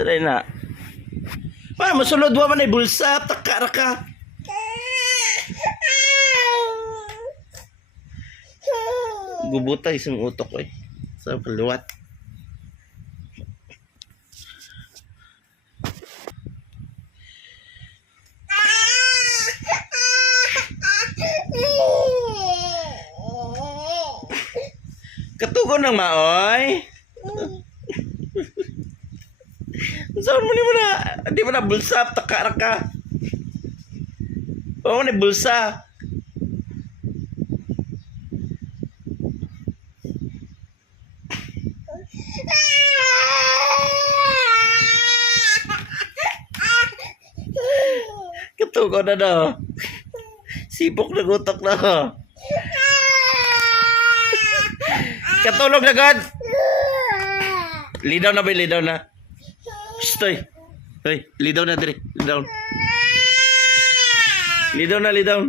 Saray na. Masulod wa man ay bulsa, taka ra ka. Gubutay isang utok sa kaliwat. Katugon ng maoy. Saan mo ni mo na? Di mo na bulsa, taka ra ka. Oo na bulsa. Katugon na daw. Sipok na gutok na. Katulog na God. Lidaw na ba? Lidaw na. Stoy. Hoy, lidaw na dire. Lidaw. Lidaw na, lidaw.